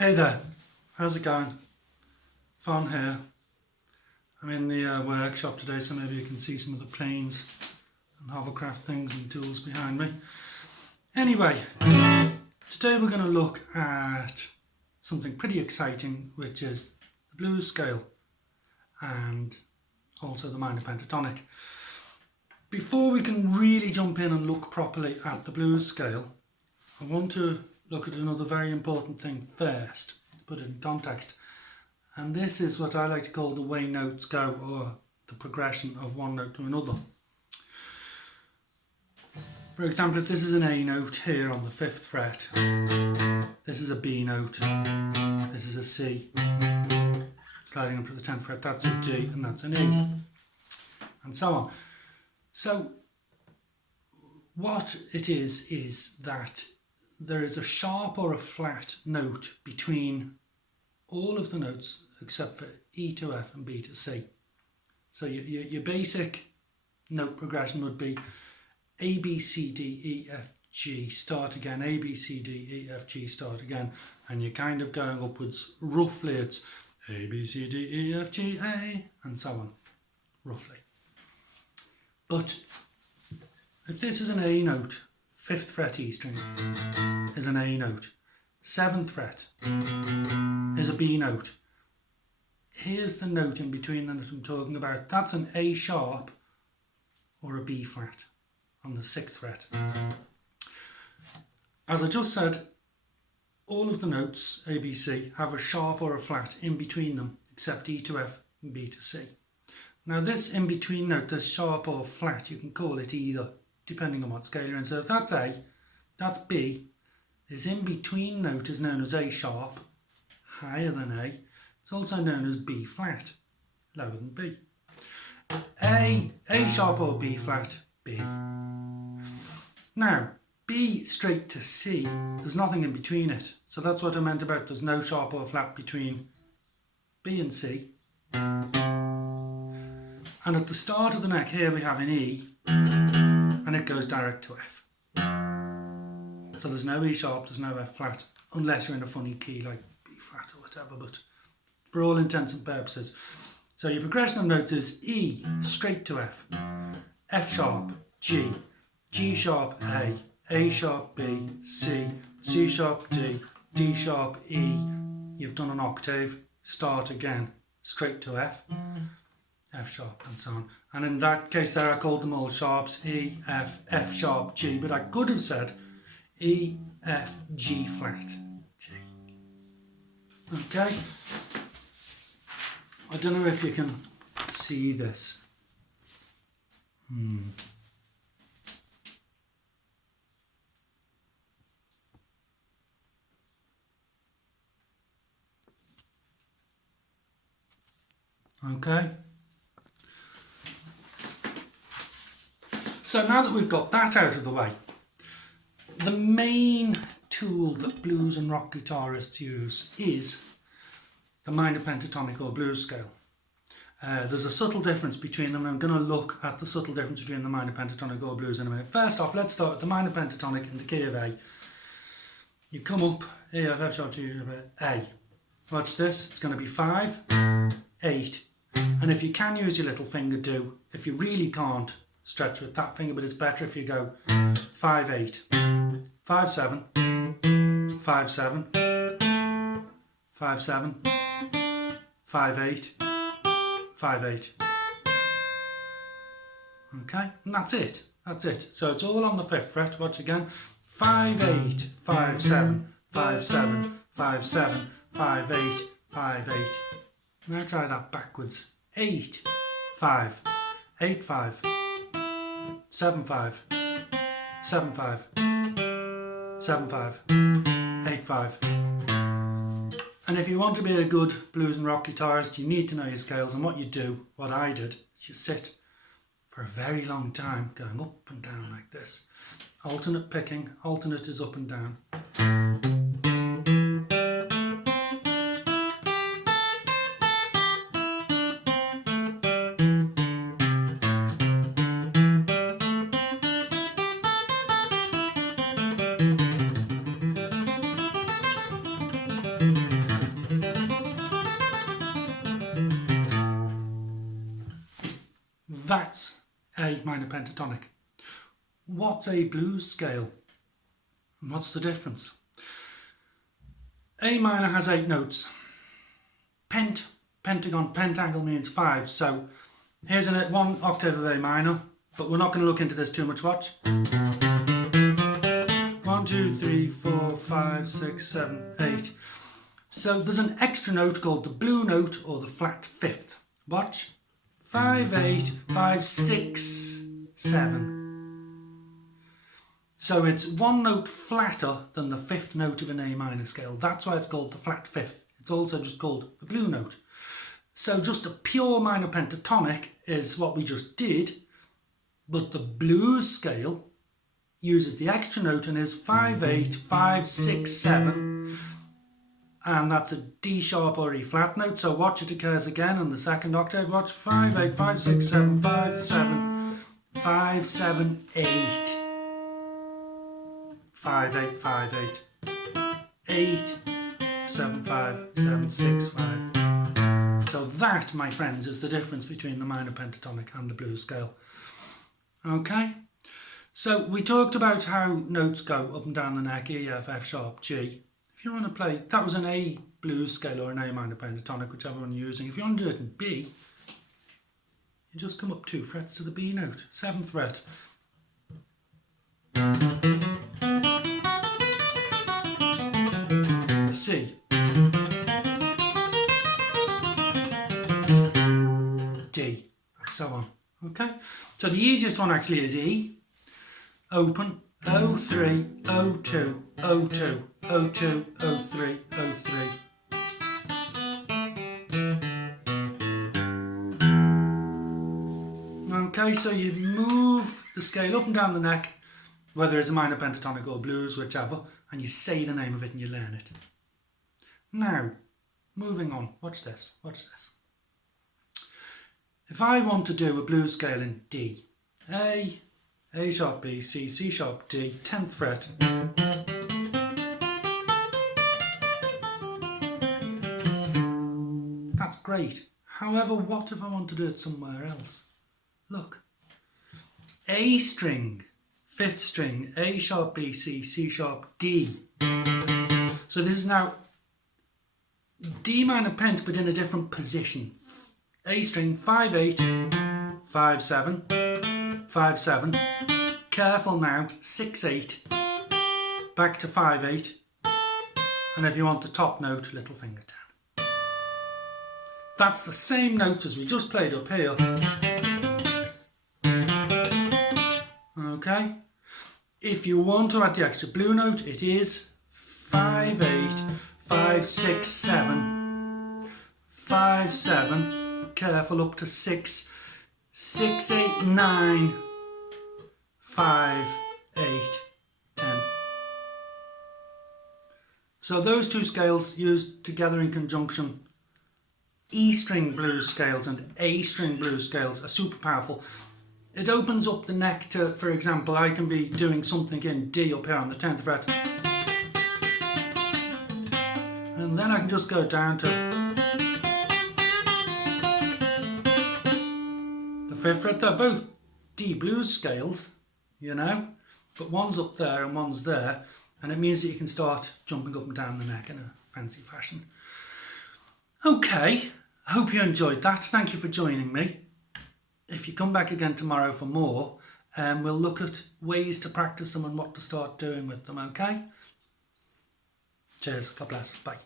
Hey there, how's it going? Fun here. I'm in the workshop today, so maybe you can see some of the planes and hovercraft things and tools behind me. Anyway, today we're going to look at something pretty exciting, which is the blues scale and also the minor pentatonic. Before we can really jump in and look properly at the blues scale, I want to look at another very important thing first, to put it in context. And this is what I like to call the way notes go, or the progression of one note to another. For example, if this is an A note here on the 5th fret, this is a B note, this is a C, sliding up to the 10th fret, that's a D and that's an E, and so on. So what it is that there is a sharp or a flat note between all of the notes except for E to F and B to C. So your basic note progression would be A, B, C, D, E, F, G, start again, A, B, C, D, E, F, G, start again, and you're kind of going upwards. Roughly it's A, B, C, D, E, F, G, A, and so on, roughly. But if this is an A note, 5th fret E string is an A note, 7th fret is a B note. Here's the note in between that I'm talking about. That's an A sharp or a B flat on the 6th fret. As I just said, all of the notes, A, B, C, have a sharp or a flat in between them, except E to F and B to C. Now this in between note, this sharp or flat, you can call it either, depending on what scale you're in. So if that's A, that's B. This in between note is known as A sharp, higher than A. It's also known as B flat, lower than B. A sharp or B flat, B. Now, B straight to C, there's nothing in between it. So that's what I meant about there's no sharp or flat between B and C. And at the start of the neck here we have an E, and it goes direct to F. So there's no E sharp, there's no F flat, unless you're in a funny key like B flat or whatever, but for all intents and purposes. So your progression of notes is E straight to F, F sharp, G, G sharp A sharp B, C, C sharp D, D sharp E. You've done an octave, start again, straight to F, F sharp and so on. And in that case there I called them all sharps, E, F, F sharp, G, but I could have said E, F, G flat, G. Okay? I don't know if you can see this. Okay? So now that we've got that out of the way, the main tool that blues and rock guitarists use is the minor pentatonic or blues scale. There's a subtle difference between them, and I'm going to look at the subtle difference between the minor pentatonic or blues in a minute. First off, let's start with the minor pentatonic in the key of A. You come up, E, F, F sharp, G, A. Watch this, it's going to be 5, 8, and if you can use your little finger, do. If you really can't, stretch with that finger, but it's better if you go 5, 8, 5, 7, 5, 7, 5, 7, 5, 8, 5, 8. Okay, and that's it. That's it. So it's all on the 5th fret. Watch again. 5, 8, 5, 7, 5, 7, 5, 7, 5, 8, 5, 8. Now try that backwards. 8, 5, 8, 5, 7, 5, 7, 5, 7, 5, 8, 5. And if you want to be a good blues and rock guitarist, you need to know your scales, and what you do, what I did, is you sit for a very long time going up and down like this. Alternate picking, alternate is up and down. That's A minor pentatonic. What's a blues scale? And what's the difference? A minor has 8 notes. Pentagon, pentagonal means 5. So here's one octave of A minor, but we're not going to look into this too much. Watch. 1, 2, 3, 4, 5, 6, 7, 8. So there's an extra note called the blue note or the flat fifth. Watch. 5, 8, 5, 6, 7. So it's one note flatter than the fifth note of an A minor scale. That's why it's called the flat fifth. It's also just called the blue note. So just a pure minor pentatonic is what we just did, but the blues scale uses the extra note and is 5, 8, 5, 6, 7, and that's a D sharp or E flat note. So watch, it occurs again in the second octave. Watch. 5, 8, 5, 6, 7, 5, 7, 5, 7, 8. 5, 8, 5, 8, 8, 7, 5, 7, 6, 5. So that, my friends, is the difference between the minor pentatonic and the blues scale. Okay? So we talked about how notes go up and down the neck, E, F, F sharp, G. If you want to play, that was an A blues scale or an A minor pentatonic, whichever one you're using. If you want to do it in B, you just come up 2 frets to the B note, 7th fret. C. D. And so on. Okay? So the easiest one actually is E. Open. 03, 02, 02, 02, 03, 03. Okay, so you move the scale up and down the neck, whether it's a minor pentatonic or blues, whichever, and you say the name of it and you learn it. Now, moving on, watch this, watch this. If I want to do a blues scale in D, A sharp, B, C, C sharp, D, 10th fret. That's great. However, what if I want to do it somewhere else? Look. A string, 5th string, A sharp, B, C, C sharp, D. So this is now D minor pent, but in a different position. A string, 5, 8, 5, 7, 5, 7. Careful now, 6, 8. Back to 5, 8. And if you want the top note, little finger 10. That's the same note as we just played up here. Okay. If you want to add the extra blue note, it is 5, 8, 5, 6, 7, 5, 7, careful up to 6, 6, 8, 9, 5, 8, 10. So those two scales used together in conjunction, E string blues scales and A string blues scales, are super powerful. It opens up the neck to, for example, I can be doing something in D up here on the 10th fret. And then I can just go down to the 5th fret. They're both D blues scales, you know, but one's up there and one's there, and it means that you can start jumping up and down the neck in a fancy fashion. Okay, I hope you enjoyed that. Thank you for joining me. If you come back again tomorrow for more, we'll look at ways to practice them and what to start doing with them, okay? Cheers, God bless, bye.